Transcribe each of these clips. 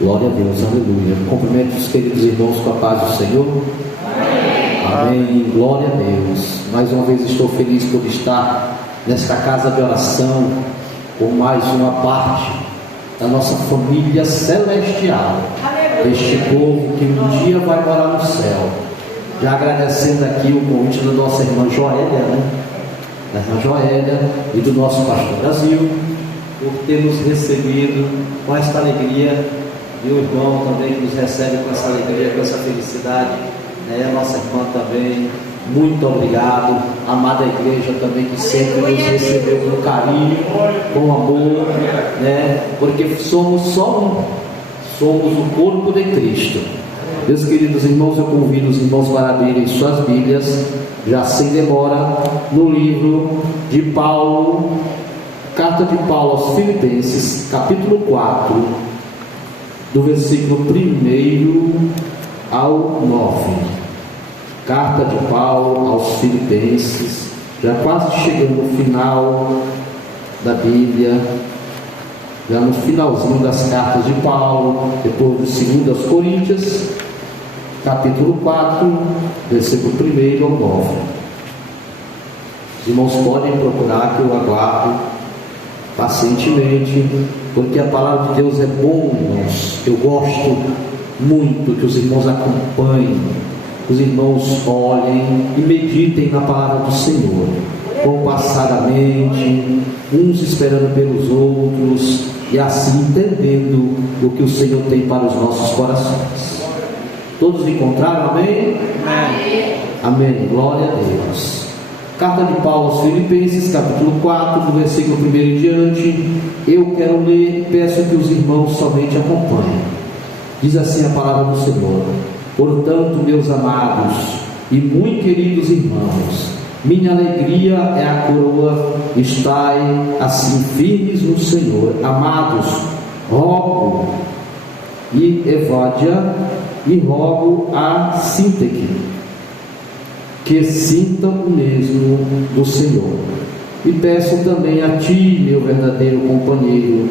Glória a Deus, aleluia. Cumprimento os queridos irmãos com a paz do Senhor. Amém. Glória a Deus. Mais uma vez estou feliz por estar nesta casa de oração com mais uma parte da nossa família celestial, este povo que um dia vai morar no céu. Já agradecendo aqui o convite da nossa irmã Joélia, da irmã Joélia e do nosso pastor Brasil, por ter nos recebido com esta alegria. E o irmão também que nos recebe com essa alegria, com essa felicidade, a nossa irmã também, muito obrigado. A amada igreja também, que sempre nos recebeu com carinho, com amor, porque somos só um, somos o corpo de Cristo. Meus queridos irmãos, eu convido os irmãos para abrirem suas Bíblias, já sem demora, no livro de Paulo, carta de Paulo aos Filipenses, capítulo 4, do versículo 1 ao 9. Carta de Paulo aos Filipenses, já quase chegando no final da Bíblia, já no finalzinho das cartas de Paulo, depois de 2 Coríntios, capítulo 4, versículo 1 ao 9. Os irmãos podem procurar, que eu aguardo pacientemente, porque a palavra de Deus é bom, irmãos. Eu gosto muito que os irmãos acompanhem, os irmãos olhem e meditem na palavra do Senhor, compassadamente, uns esperando pelos outros, e assim entendendo o que o Senhor tem para os nossos corações. Todos encontraram? Amém? Amém. Amém. Glória a Deus. Carta de Paulo aos Filipenses, capítulo 4, do versículo 1 em diante. Eu quero ler e peço que os irmãos somente acompanhem. Diz assim a palavra do Senhor: portanto, meus amados e muito queridos irmãos, minha alegria é a coroa, estai assim firmes no Senhor. Amados, rogo e Evódia e rogo a Sinteque que sintam o mesmo do Senhor. E peço também a ti, meu verdadeiro companheiro,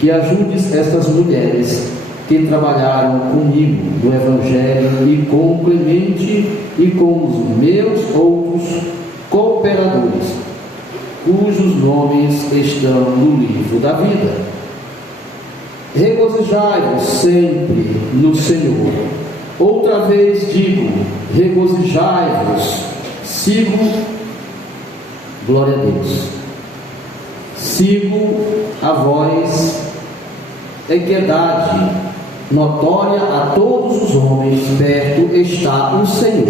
que ajudes estas mulheres que trabalharam comigo no Evangelho, e com Clemente e com os meus outros cooperadores, cujos nomes estão no livro da vida. Regozijai-vos sempre no Senhor. Outra vez digo, regozijai-vos. Sigo, glória a Deus, sigo a vós equidade notória a todos os homens, perto está o Senhor.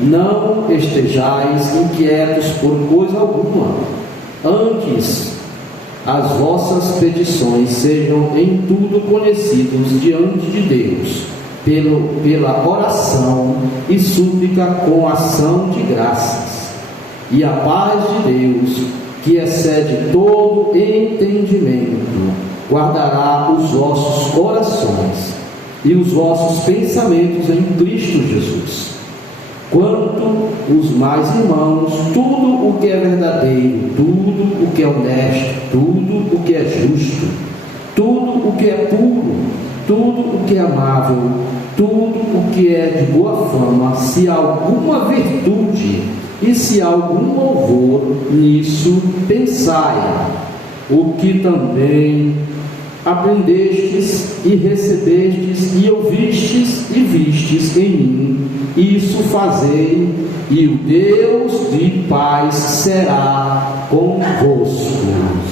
Não estejais inquietos por coisa alguma, antes as vossas petições sejam em tudo conhecidos diante de Deus, pela oração e súplica com ação de graças. E a paz de Deus, que excede todo entendimento, guardará os vossos corações e os vossos pensamentos em Cristo Jesus. Quanto os mais irmãos, tudo o que é verdadeiro, tudo o que é honesto, tudo o que é justo, tudo o que é puro, tudo o que é amável, tudo o que é de boa fama, se há alguma virtude e se há algum louvor, nisso pensai. O que também aprendestes e recebestes e ouvistes e vistes em mim, isso fazei, e o Deus de paz será convosco.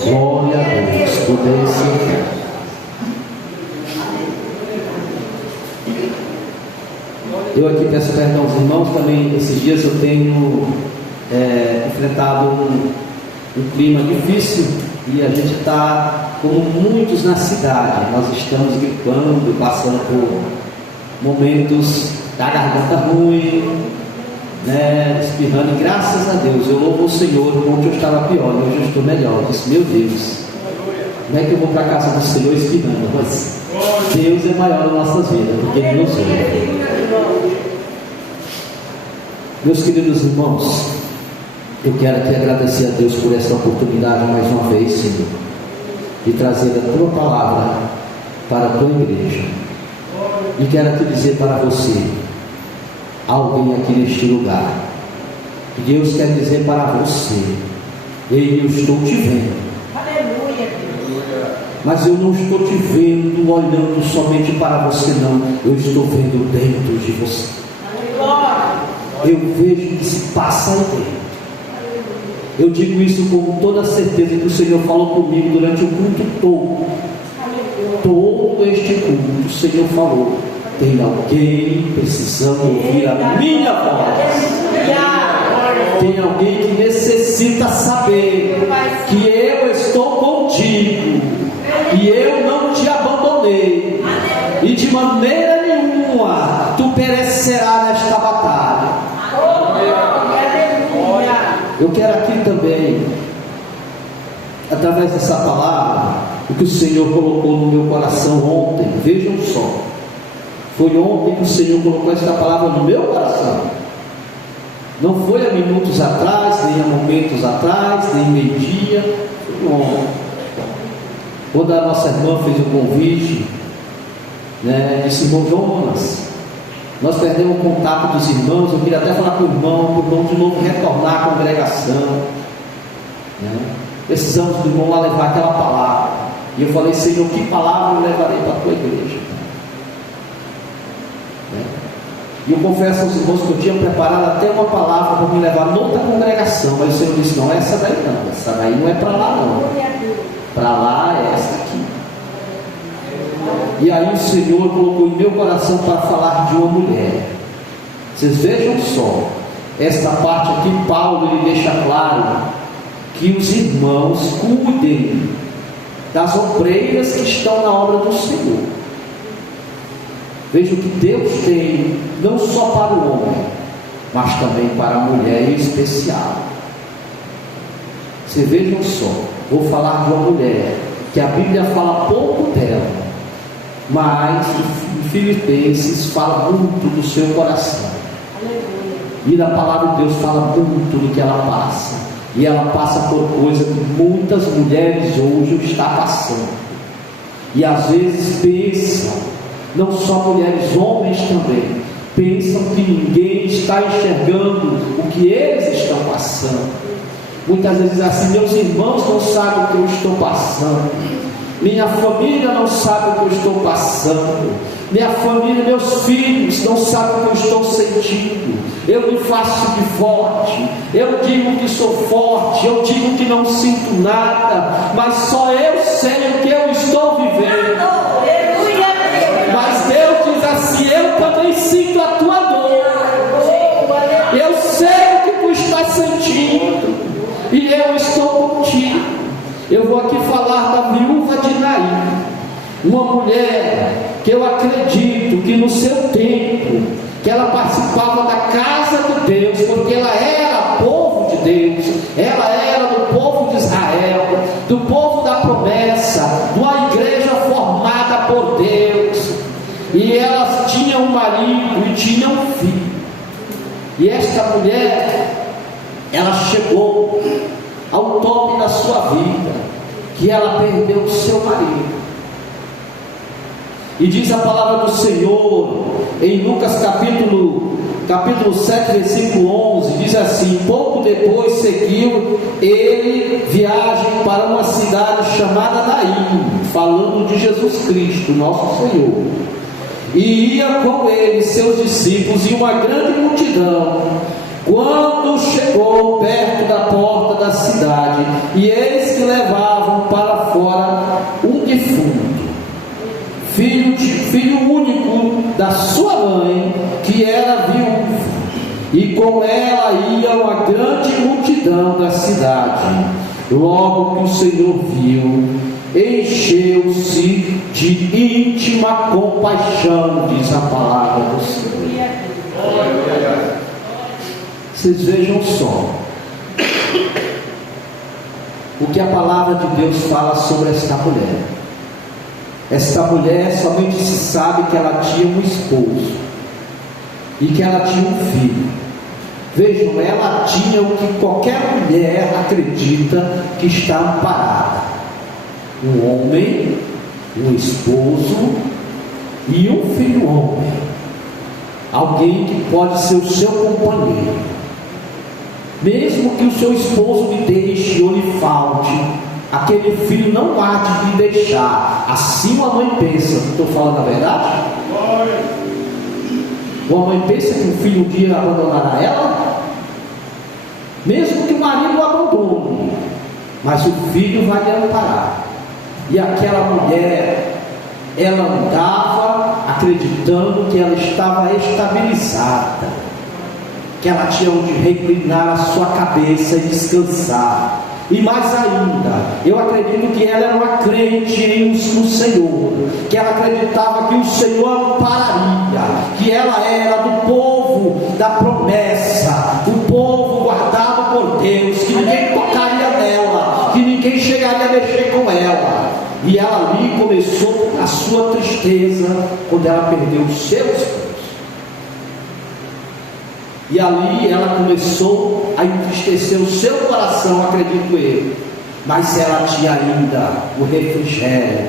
Glória a Deus. Podeis sentar. Eu aqui peço perdão aos irmãos, também esses dias eu tenho enfrentado um clima difícil, e a gente está, como muitos na cidade, nós estamos gripando, passando por momentos da garganta ruim, espirrando, e graças a Deus, eu louvo o Senhor. Ontem eu estava pior, hoje eu estou melhor. Eu disse, meu Deus, como é que eu vou para a casa do Senhor espirrando? Mas Deus é maior nas nossas vidas, porque Ele nos ouve. Meus queridos irmãos, eu quero aqui agradecer a Deus por esta oportunidade mais uma vez, Senhor, de trazer a Tua palavra para tua igreja. E quero aqui dizer para você, alguém aqui neste lugar, que Deus quer dizer para você: ei, eu estou te vendo. Aleluia. Mas eu não estou te vendo olhando somente para você, não. Eu estou vendo dentro de você. Eu vejo o que se passa aí dentro. Eu digo isso com toda certeza, que o Senhor falou comigo durante o culto todo. Todo este culto, o Senhor falou: tem alguém precisando ouvir a minha voz. Tem alguém que necessita saber que eu estou contigo e eu não te abandonei, e de maneira nenhuma tu perecerás nesta batalha. Eu quero aqui também, através dessa palavra, o que o Senhor colocou no meu coração ontem. Vejam só, foi ontem que o Senhor colocou esta palavra no meu coração. Não foi há minutos atrás, nem há momentos atrás, nem meio-dia. Foi ontem, quando a nossa irmã fez o convite, disse: irmão Jonas, nós perdemos o contato dos irmãos. Eu queria até falar com o irmão de novo retornar à congregação. Precisamos do irmão lá levar aquela palavra. E eu falei: Senhor, que palavra eu levarei para a tua igreja? E eu confesso aos irmãos que eu tinha preparado até uma palavra para me levar noutra congregação, mas o Senhor disse: não, essa daí não, essa daí não é para lá não, para lá é essa aqui. E aí o Senhor colocou em meu coração para falar de uma mulher. Vocês vejam só, esta parte aqui, Paulo ele deixa claro que os irmãos cuidem das obreiras que estão na obra do Senhor. Veja o que Deus tem, não só para o homem, mas também para a mulher em especial. Vocês vejam só, vou falar de uma mulher que a Bíblia fala pouco dela, mas em Filipenses fala muito do seu coração. E na palavra de Deus fala muito do que ela passa. E ela passa por coisa que muitas mulheres hoje estão passando. E às vezes pensam, não só mulheres, homens também, pensam que ninguém está enxergando o que eles estão passando. Muitas vezes assim: meus irmãos não sabem o que eu estou passando, minha família não sabe o que eu estou passando, minha família, meus filhos não sabem o que eu estou sentindo. Eu me faço de forte, eu digo que sou forte, eu digo que não sinto nada, mas só eu sei o que eu estou vivendo. Mas Deus diz assim: eu também sinto a tua dor, eu sei o que tu estás sentindo, e eu estou contigo. Eu vou aqui falar da viúva de Naim, uma mulher que eu acredito que no seu tempo, que ela participava da casa de Deus, porque ela era povo de Deus, ela era do povo de Israel, do povo da promessa, de uma igreja formada por Deus, e elas tinham um marido e tinham um filho. E esta mulher, ela chegou ao tope da sua vida, que ela perdeu o seu marido. E diz a palavra do Senhor em Lucas capítulo 7, versículo 11, diz assim: pouco depois seguiu ele viagem para uma cidade chamada Naim, falando de Jesus Cristo, nosso Senhor. E ia com ele seus discípulos e uma grande multidão. Quando chegou perto da porta da cidade, e eles que levavam para fora um defunto, filho único da sua mãe, que era viúva, e com ela ia uma grande multidão da cidade. Logo que o Senhor viu, encheu-se de íntima compaixão, diz a palavra do Senhor. Vocês vejam só o que a palavra de Deus fala sobre esta mulher. Esta mulher somente se sabe que ela tinha um esposo e que ela tinha um filho. Vejam, ela tinha o que qualquer mulher acredita que está amparada: um homem um esposo e um filho homem, alguém que pode ser o seu companheiro, mesmo que o seu esposo lhe deixe ou lhe falte, aquele filho não há de lhe deixar. Assim a mãe pensa. Estou falando a verdade? Ou a mãe pensa que o filho um dia abandonará ela? Mesmo que o marido o abandone, mas o filho vai lhe amparar. E aquela mulher, ela andava acreditando que ela estava estabilizada, que ela tinha onde reclinar a sua cabeça e descansar. E mais ainda, eu acredito que ela era uma crente no Senhor, que ela acreditava que o Senhor ampararia, que ela era do povo da promessa, o povo guardado por Deus, que ninguém tocaria nela, que ninguém chegaria a mexer com ela. E ela ali começou a sua tristeza quando ela perdeu o seu esposo. E ali ela começou a entristecer o seu coração, acredito eu. Mas ela tinha ainda o refrigério,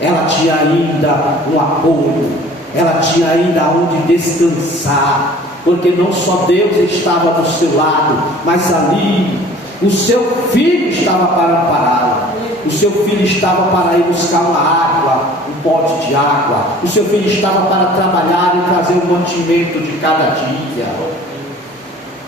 ela tinha ainda um apoio, ela tinha ainda onde descansar, porque não só Deus estava do seu lado, mas ali o seu filho estava para ampará-la. O seu filho estava para ir buscar uma água, um pote de água. O seu filho estava para trabalhar e trazer o mantimento de cada dia.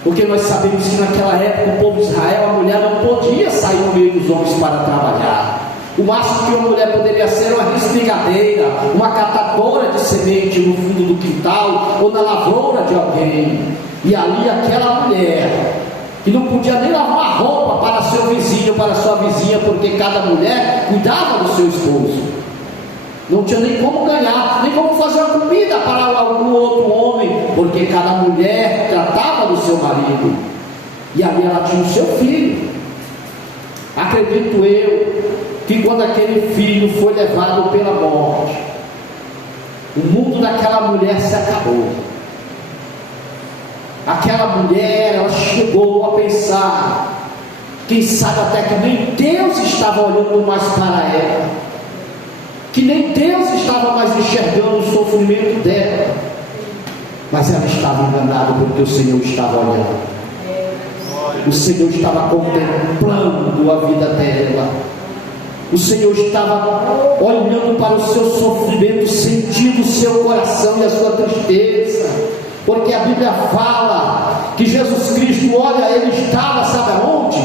Porque nós sabemos que naquela época o povo de Israel, a mulher não podia sair no meio dos homens para trabalhar. O máximo que uma mulher poderia ser uma respingadeira, uma catadora de semente no fundo do quintal ou na lavoura de alguém. E ali aquela mulher que não podia nem lavar roupa para seu vizinho, para sua vizinha, porque cada mulher cuidava do seu esposo, não tinha nem como ganhar, nem como fazer uma comida para algum outro homem, porque cada mulher tratava do seu marido. E ali ela tinha o seu filho. Acredito eu que quando aquele filho foi levado pela morte, o mundo daquela mulher se acabou. Aquela mulher, ela chegou a pensar, quem sabe até que nem Deus estava olhando mais para ela, que nem Deus estava mais enxergando o sofrimento dela, mas ela estava enganada, porque o Senhor estava olhando, o Senhor estava contemplando a vida dela, o Senhor estava olhando para o seu sofrimento, sentindo o seu coração e a sua tristeza. Porque a Bíblia fala que Jesus Cristo, olha, ele estava, sabe aonde?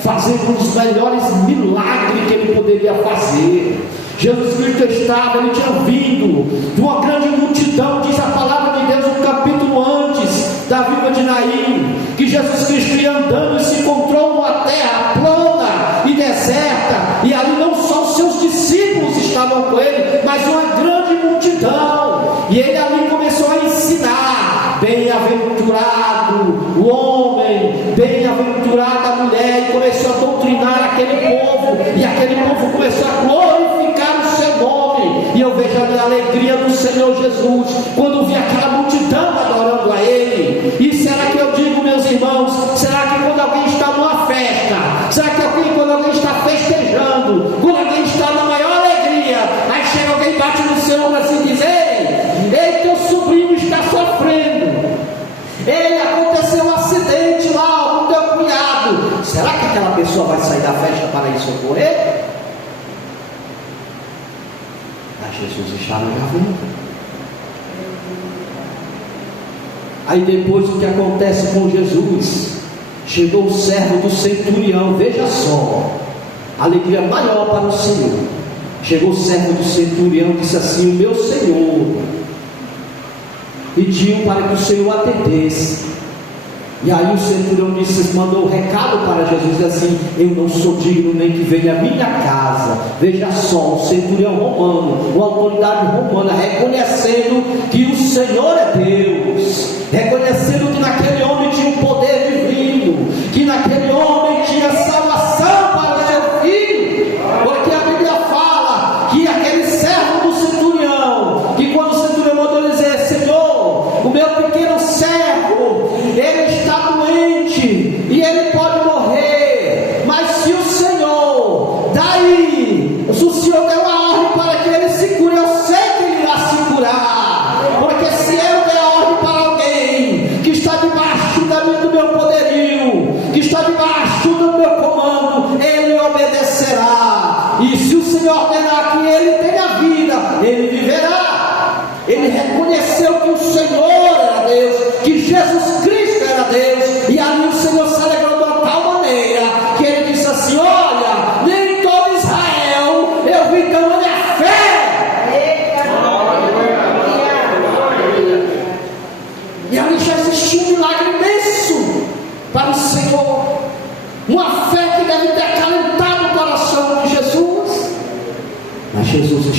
Fazendo um dos melhores milagres que ele poderia fazer. Jesus Cristo estava, ele tinha vindo de uma grande multidão, diz a palavra de Deus no capítulo antes da viúva de Naim, que Jesus Cristo ia andando e se encontrou numa terra plana e deserta, e ali não só os seus discípulos estavam com ele, mas uma grande multidão, e ele ali começou a ensinar. Bem-aventurado o homem, bem-aventurada a mulher, e começou a doutrinar aquele povo, e aquele povo começou a glorificar o seu nome. E eu vejo a alegria do Senhor Jesus quando vi aquela multidão adorando a Ele. E será que eu digo, meus irmãos, será que quando alguém está numa festa, será que quando alguém está festejando, quando alguém está na maior alegria, aí chega alguém, bate no seu ombro assim e diz: ei, teu sobrinho está sofrendo, ei, aconteceu um acidente lá com teu cunhado. Será que aquela pessoa vai sair da festa para ir socorrer? Mas Jesus estava já vendo. Aí depois o que acontece com Jesus? Chegou o servo do centurião, veja só, alegria maior para o Senhor. Chegou o servo do centurião e disse assim: o meu Senhor pediu para que o Senhor atendesse. E aí o centurião disse, mandou um recado para Jesus assim: eu não sou digno nem que venha à minha casa. Veja só, o centurião romano, uma autoridade romana, reconhecendo que o Senhor é Deus, reconhecendo que naquele homem tinha um poder divino, que naquele homem tinha salvação para o seu filho, porque a Bíblia fala que aquele servo do centurião, que quando o centurião mandou dizer: Senhor, o meu pequeno servo, ele está doente e ele pode morrer, mas se o Senhor, se o Senhor deu a ordem para que ele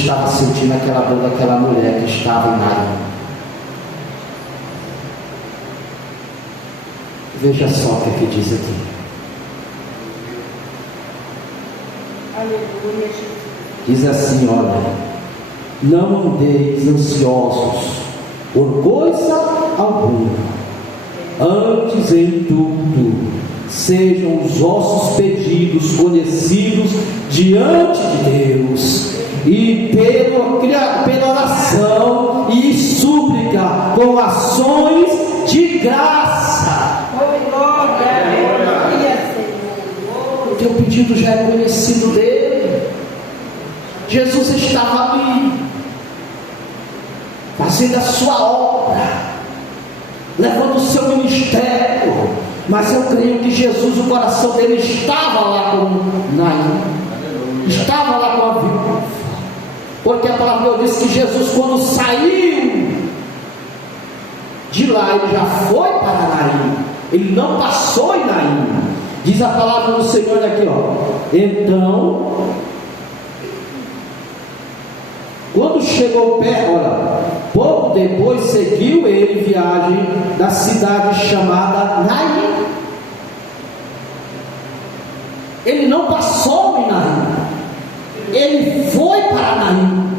estava sentindo aquela dor daquela mulher que estava em Naim. Veja só o que é que diz aqui. Aleluia. Diz assim, olha: não andeis ansiosos por coisa alguma, antes em tudo sejam os vossos pedidos conhecidos diante de Deus, e pela oração e súplica com ações de graça. O teu pedido já é conhecido dele. Jesus estava ali fazendo a sua obra, levando o seu ministério, mas eu creio que Jesus, o coração dele estava lá com Naim, estava lá com a viúva, porque a palavra diz que Jesus, quando saiu de lá, ele já foi para Naim, ele não passou em Naim. Diz a palavra do Senhor aqui, ó: então, quando chegou perto, olha, pouco depois seguiu ele viagem da cidade chamada Naim. Ele não passou em Naim, ele foi para Naim.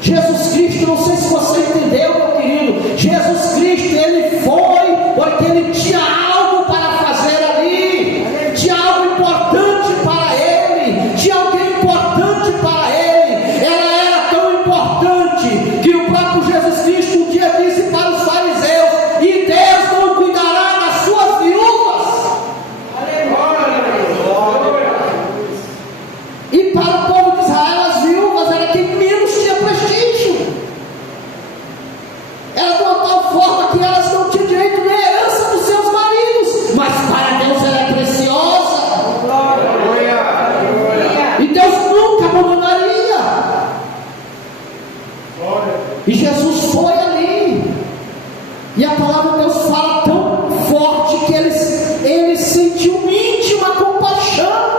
Jesus Cristo, não sei se você entendeu, meu querido, Jesus Cristo, ele foi porque ele tinha algo para fazer ali, tinha algo importante para ele, tinha alguém importante para ele. Ela era tão importante que o próprio Jesus Cristo um dia disse para os fariseus: e Deus não cuidará das suas viúvas. E para o povo de Israel, as viúvas era quem menos tinha prestígio. Era de uma tal forma que elas não tinham direito nem à herança dos seus maridos, mas para Deus ela é preciosa. E Deus nunca abandonaria. E Jesus foi ali, e a palavra de Deus fala tão forte que ele sentiu íntima compaixão.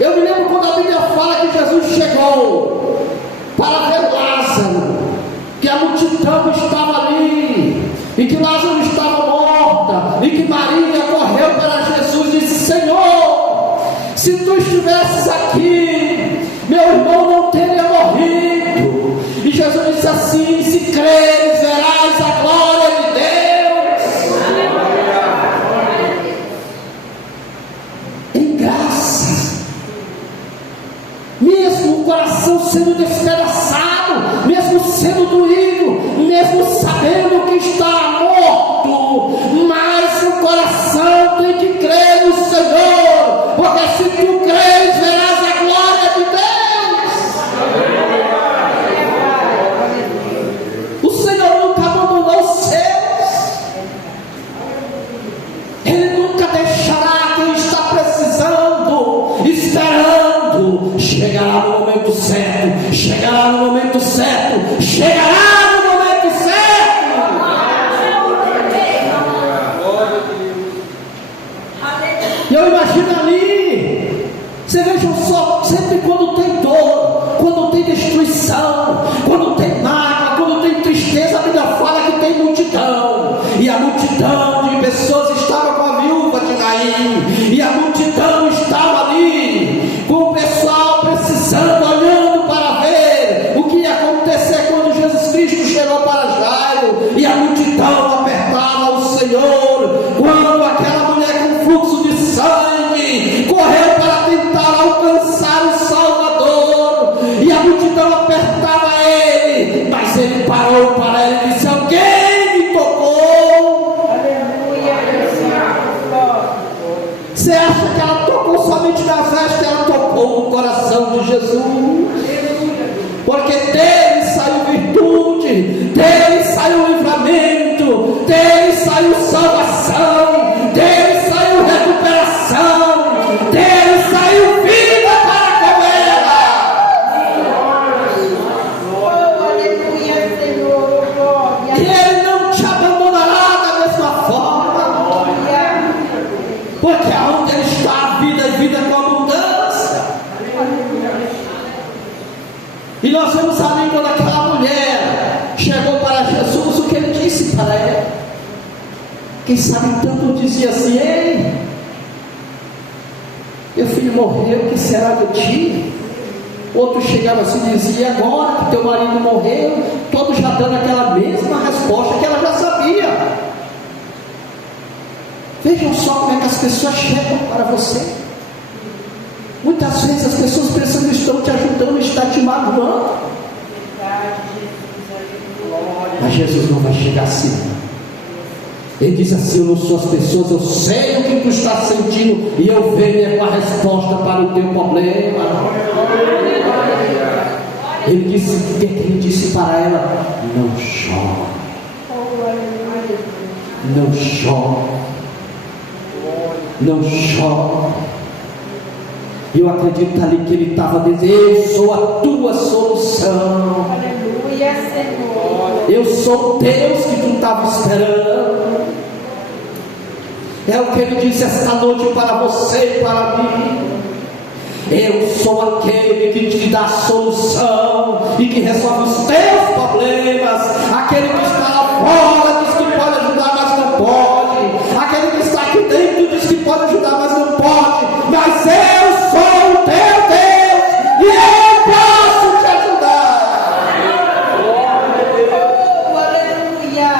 Eu me lembro quando a Bíblia fala que Jesus chegou para ver Lázaro, que a multidão estava ali, e que Lázaro estava morta, e que Maria correu para Jesus e disse: Senhor, se tu estivesses aqui, meu irmão não teria morrido. E Jesus disse assim: se creres, verás a glória de Deus. Em graça, mesmo o coração sendo despedaçado, mesmo sendo doído, mesmo sabendo que está morto, mas o coração tem que crer no Senhor, porque se tu creres, verás a glória de Deus. O Senhor nunca abandonou os seus, Ele nunca deixará quem está precisando, esperando. Chegará no momento certo, chegará no momento certo, chegará no momento certo. E eu imagino ali, você veja só, sempre quando tem dor, quando tem destruição, quando tem mágoa, quando tem tristeza, a Bíblia fala que tem multidão, e a multidão de pessoas estava com a viúva de Naim, e a multidão estava ali, com o pessoal precisando, olhando para ver o que ia acontecer quando Jesus Cristo chegou para Jairo, e a multidão apertava o Senhor, quando aquela mulher com fluxo de sangue correu para tentar alcançar o Salvador, e a multidão apertava ele, mas ele parou para ele e disse: alguém me tocou. Aleluia. Você acha que ela tocou somente na festa? Ela tocou no coração de Jesus, porque dele saiu virtude, dele saiu livramento, dele saiu salvação, dele saiu recuperação, dele saiu vida para com ela. Aleluia, Senhor. Glória. E ele não te abandonará da mesma forma, porque aonde ele está a vida é vida com abundância. nós vemos ali quando aquela mulher chegou para Jesus, o que ele disse para ela? Quem sabe tanto dizia assim: ei, meu filho morreu, o que será de ti? Outro chegava assim e dizia: agora que teu marido morreu, todos já dando aquela mesma resposta que ela já sabia. Vejam só como é que as pessoas chegam para você. Muitas vezes as pessoas pensam que estão te ajudando, estão te magoando. Mas Jesus não vai chegar assim. Ele diz assim: eu não sou as pessoas, eu sei o que tu estás sentindo, e eu venho com a resposta para o teu problema. Ele disse, o que ele disse para ela? Não chore. Não chore. Não chore. E eu acredito ali que ele estava dizendo: eu sou a tua solução. Aleluia, Senhor. Eu sou o Deus que tu estava esperando. É o que ele disse esta noite para você e para mim. Eu sou aquele que te dá a solução e que resolve os teus problemas. Aquele que está lá fora diz que pode ajudar, mas não pode. Aquele que está aqui dentro diz que pode ajudar, mas não pode. Mas eu sou o teu Deus e eu posso te ajudar. Oh, aleluia.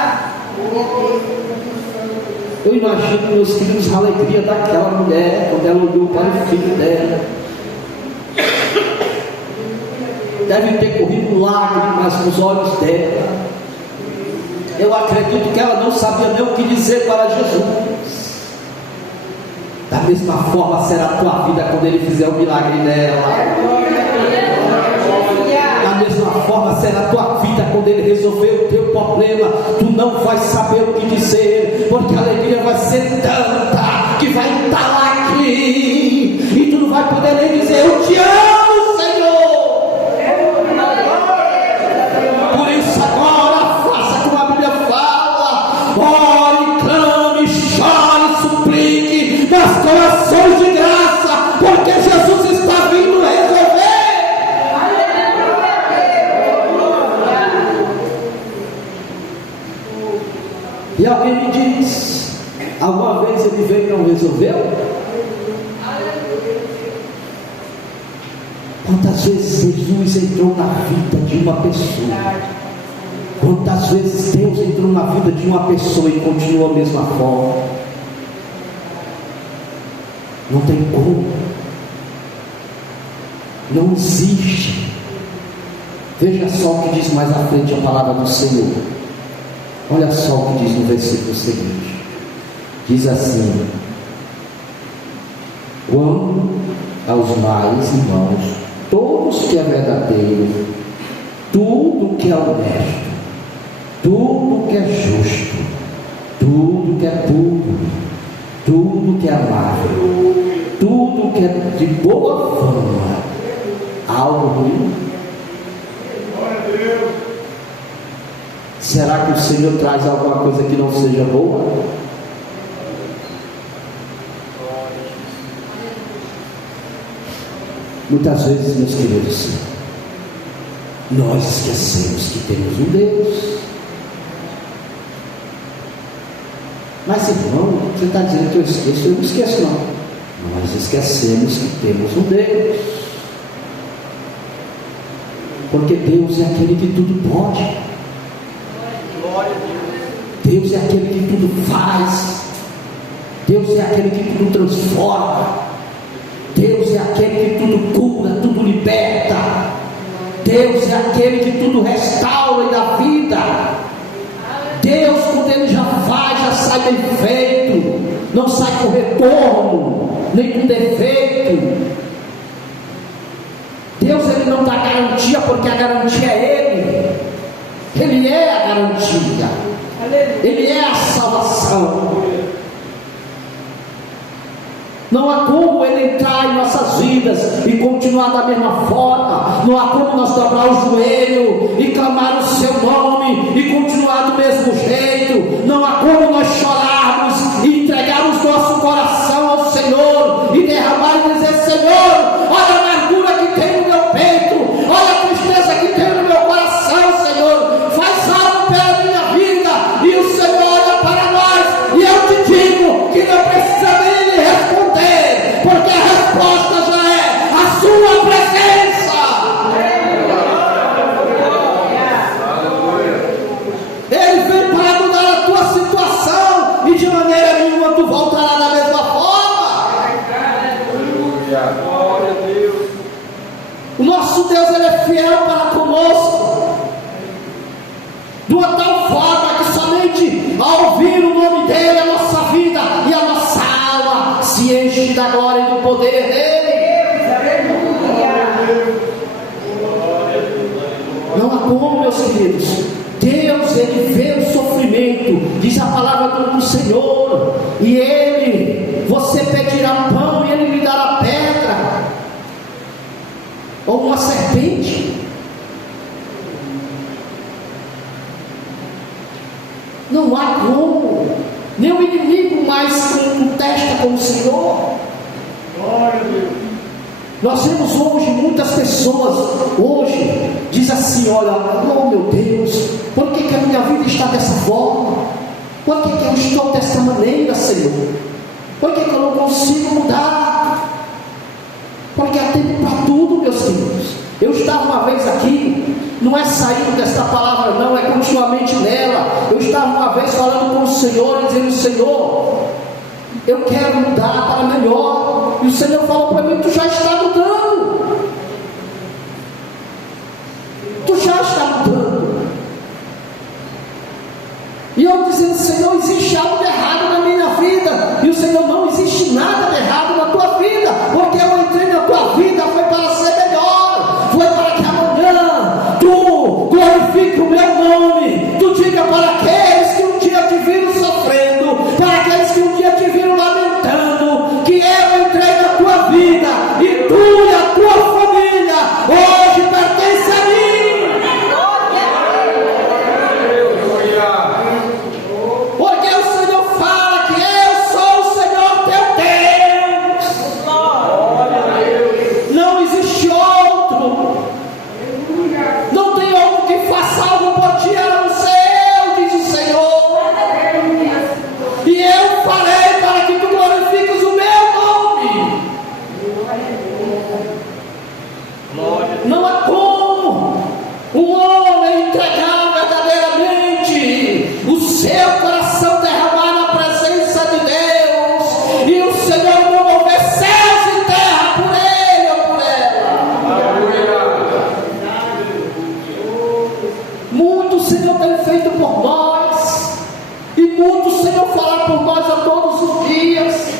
Eu imagino, meus queridos, a alegria daquela mulher quando ela olhou para o filho dela. Deve ter corrido lágrimas nos olhos dela. Eu acredito que ela não sabia nem o que dizer para Jesus. Da mesma forma será a tua vida quando Ele fizer o milagre nela. Da mesma forma será a tua vida quando Ele resolver o teu problema. Tu não vais saber o que dizer, porque a alegria vai ser tanta que vai entalar aqui, e tu não vai poder nem dizer: eu te amo, Senhor. Por isso agora faça como a Bíblia fala: ore, clame, chore, suplique, mas com ações de graça, porque Jesus está vindo resolver. E alguém me diz: alguma vez ele veio e não resolveu? Quantas vezes Jesus entrou na vida de uma pessoa? Quantas vezes Deus entrou na vida de uma pessoa e continua da mesma forma? Não tem como. Não existe. Veja só o que diz mais à frente a palavra do Senhor. Olha só o que diz no versículo seguinte. Diz assim: quando aos mais irmãos, todos que é verdadeiro, tudo que é honesto, tudo que é justo, tudo que é puro, tudo que é amável, tudo que é de boa fama, algo ruim. Será que o Senhor traz alguma coisa que não seja boa? Muitas vezes, meus queridos, nós esquecemos que temos um Deus. Mas irmão, você está dizendo que eu esqueço? Eu não esqueço não. Nós esquecemos que temos um Deus. Porque Deus é aquele que tudo pode. Deus é aquele que tudo faz. Deus é aquele que tudo transforma. Deus é aquele que tudo cura, tudo liberta. Deus é aquele que tudo restaura e dá vida. Deus, quando Ele já faz, já sai bem feito. Não sai com retorno, nem com defeito. Deus, Ele não dá garantia, porque a garantia é Ele. Ele é a garantia. Ele é a salvação. Não há como Ele entrar em nossas vidas e continuar da mesma forma. Não há como nós dobrar o joelho e clamar o Seu nome e continuar do mesmo jeito. Não há como nós chorarmos e entregarmos nosso coração ao Senhor e derramar e dizer: Senhor, olha a amargura que tem no meu peito, olha a tristeza que tem Não há como, meus queridos. Deus, Ele vê o sofrimento, diz a palavra do Senhor, e Ele, você pedirá pão e Ele lhe dará pedra, ou uma serpente. Não há como, nem o inimigo mais contesta com o Senhor. Glória a Deus. Nós vemos hoje muitas pessoas, hoje, diz assim: olha, oh meu Deus, por que a minha vida está dessa forma? Por que eu estou dessa maneira, Senhor? Por que eu não consigo mudar? Porque há tempo para tudo, meus filhos. Eu estava uma vez aqui, não é saindo desta palavra não, é continuamente nela. Eu estava uma vez falando com o Senhor e dizendo: Senhor, eu quero mudar para melhor. E o Senhor falou para mim: tu já está mudando. Tu já está mudando. E eu dizendo: Senhor, existe algo de errado na minha vida. E o Senhor: não existe nada de errado na tua vida, porque eu entrei na tua vida foi para ser melhor, foi para que amanhã tu glorifique o meu nome, tu diga para aqueles que um dia te viram sofrendo, para aqueles que um dia te viram lamentando, que eu entrei na tua vida, e tu e a tua família hoje pertence a mim. Porque o Senhor fala que eu sou o Senhor teu Deus. Não existe outro. Não tem outro que faça algo por ti a não ser eu, diz o Senhor. E eu farei para que tu glorifiques o meu nome. Não há como um homem entregar verdadeiramente o seu coração, derramar na presença de Deus, e o Senhor não mover céus e terra por ele ou por ela. Muito o Senhor tem feito por nós, e muito o Senhor fará por nós a todos os dias.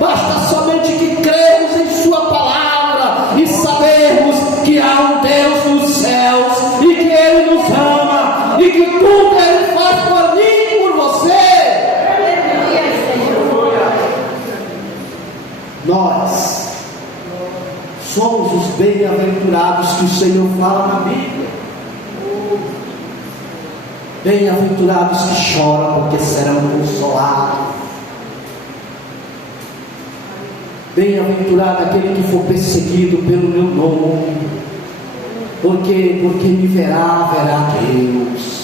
Basta somente que cremos em sua palavra e sabermos que há um Deus nos céus e que Ele nos ama e que tudo Ele faz por mim e por você. Nós somos os bem-aventurados que o Senhor fala na Bíblia. Bem-aventurados que choram, porque serão consolados. Bem-aventurado aquele que for perseguido pelo meu nome, porque me verá Deus.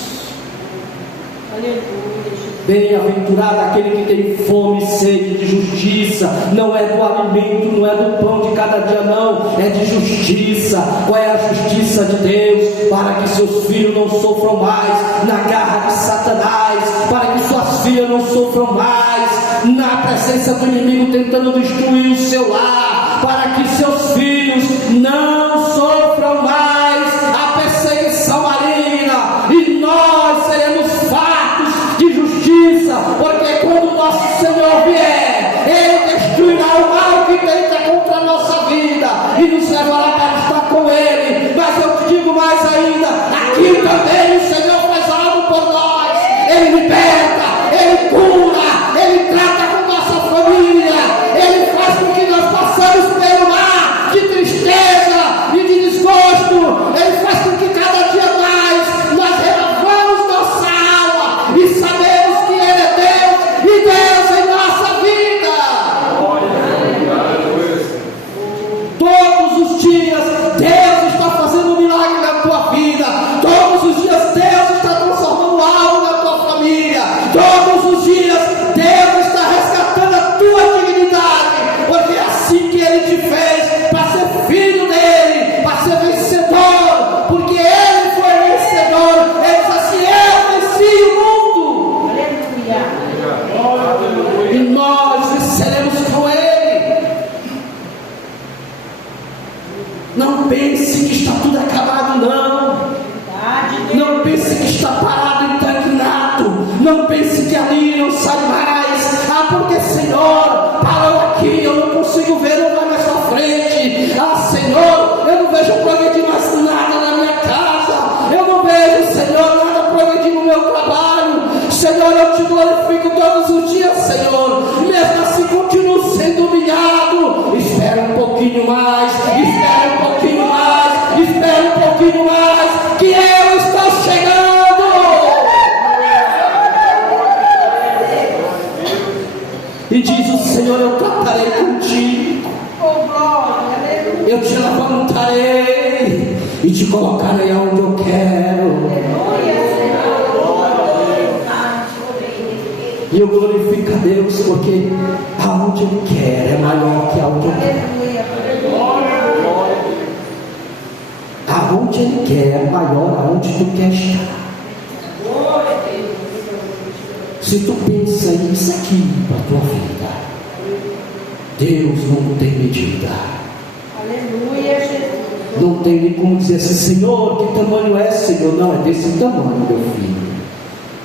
Bem-aventurado aquele que tem fome e sede de justiça, não é do alimento, não é do pão de cada dia não, é de justiça. Qual é a justiça de Deus? Para que seus filhos não sofram mais na garra de Satanás, para que suas filhas não sofram mais na presença do inimigo tentando destruir o seu lar, para que seus filhos não sofram mais a perseguição maligna, e nós seremos fartos de justiça, porque quando o nosso Senhor vier, Ele destruirá o mal que tenta contra a nossa vida e nos levará para estar com Ele. Mas eu te digo mais ainda, aqui também o Senhor faz algo por nós. Ele liberta, Ele cura, Ele trata com nossa família, Ele faz com que nós passamos pelo mar de tristeza e de desgosto. Ele faz com que cada dia mais nós renovamos nossa alma e sabemos que Ele é Deus e Deus em nossa vida. Todos os dias Deus está fazendo um milagre na tua vida. Todos os dias Deus está transformando algo na tua família. pouquinho mais, espere um pouquinho mais, espere um pouquinho mais, que eu estou chegando. E diz o Senhor: eu tratarei contigo, eu te levantarei e te colocarei aonde eu quero. E eu glorifico a Deus, porque aonde Ele quer é maior que aonde eu quero. Aonde Ele quer é maior aonde tu quer estar. Se tu pensa isso aqui para a tua vida, Deus não tem medida. Aleluia, Jesus. Não tem nem como dizer assim: Senhor, que tamanho é, Senhor? Não, é desse tamanho, meu filho.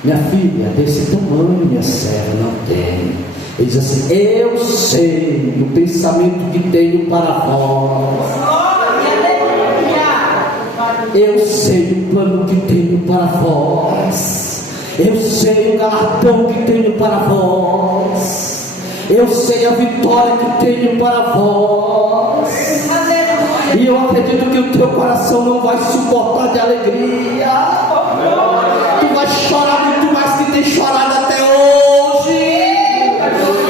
Minha filha, desse tamanho, minha serva, não tem. Ele diz assim: eu sei o pensamento que tenho para vós. Eu sei o plano que tenho para vós. Eu sei o galardão que tenho para vós. Eu sei a vitória que tenho para vós. E eu acredito que o teu coração não vai suportar de alegria. Tu vai chorar muito mais que tem chorado até hoje.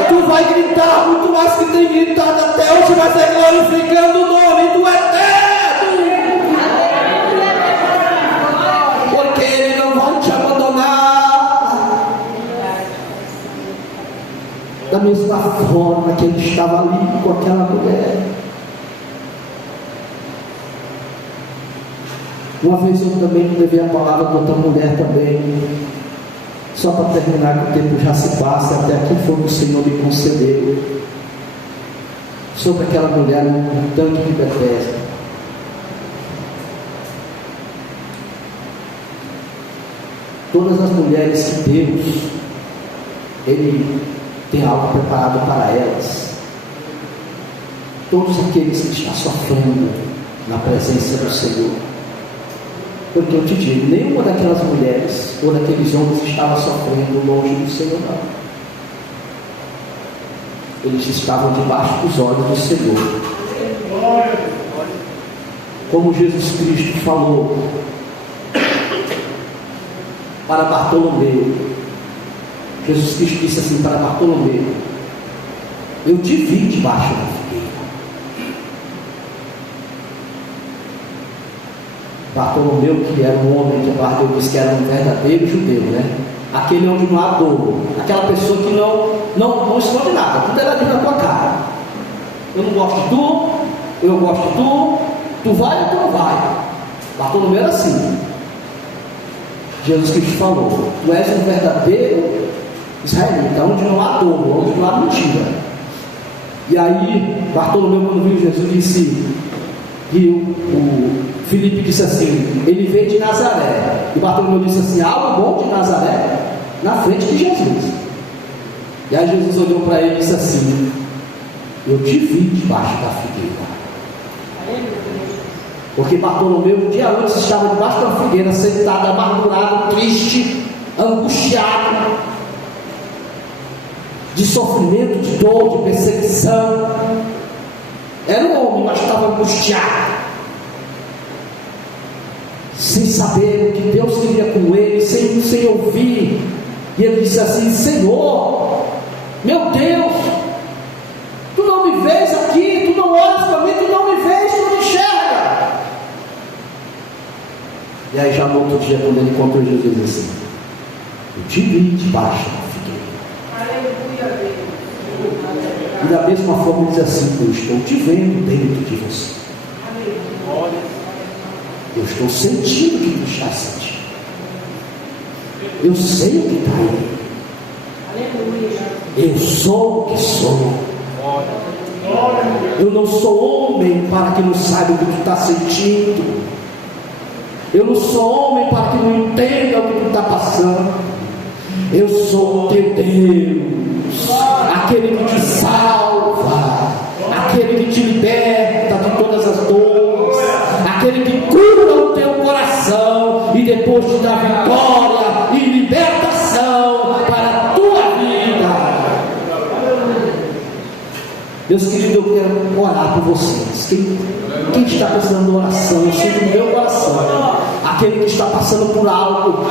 Tu vai gritar muito mais que tem gritado até hoje, mas é glorificando o nome do Eterno. Porque Ele não vai te abandonar. Da mesma forma que Ele estava ali com aquela mulher. Uma vez eu também levei a palavra de outra mulher também, só para terminar, que o tempo já se passa, até aqui foi o que o Senhor me concedeu, sobre aquela mulher no tanque de Betesda. Todas as mulheres que Deus, Ele tem algo preparado para elas, todos aqueles que estão sofrendo na presença do Senhor. Porque eu te digo, nenhuma daquelas mulheres ou daqueles homens estava sofrendo longe do Senhor, não. Eles estavam debaixo dos olhos do Senhor. Como Jesus Cristo falou para Bartolomeu. Jesus Cristo disse assim para Bartolomeu: eu te vi debaixo da figueira. Bartolomeu, que era um homem que a Bartolomeu disse que era um verdadeiro judeu, né? Aquele onde não há dor, aquela pessoa que não esconde nada, tudo ela diz na tua cara: eu não gosto de tu, eu gosto de tu, tu vai ou tu não vai. Bartolomeu era assim. Jesus Cristo falou: tu és um verdadeiro israelita, onde não há dor, onde não há mentira. E aí Bartolomeu, quando viu Jesus, disse, e o Filipe disse assim: ele veio de Nazaré. E Bartolomeu disse assim: há algo bom de Nazaré na frente de Jesus. E aí Jesus olhou para ele e disse assim: eu te vi debaixo da figueira. Porque Bartolomeu, um dia antes, estava debaixo da figueira, sentado, amargurado, triste, angustiado, de sofrimento, de dor, de perseguição. Era um homem, mas estava angustiado, sem saber o que Deus queria com ele, sem ouvir. E ele disse assim: Senhor, meu Deus, tu não me vês aqui, tu não olhas para mim, tu não me vês, tu não me enxerga. E aí já no outro dia, quando ele encontrou Jesus, disse assim: eu te vi debaixo da figueira. Aleluia, Deus. E da mesma forma ele diz assim: eu estou te vendo dentro de você. Eu estou sentindo o que tu estás sentindo. Eu sei o que está aí. Eu sou o que sou. Eu não sou homem para que não saiba o que tu está sentindo. Eu não sou homem para que não entenda o que tu está passando. Eu sou o teu Deus, aquele que te salva, aquele que te liberta de todas as dores, aquele que cura o teu coração e depois te dá vitória e libertação para a tua vida. Meus queridos, eu quero orar por vocês. Quem está precisando de oração, eu sinto no meu coração. Aquele que está passando por algo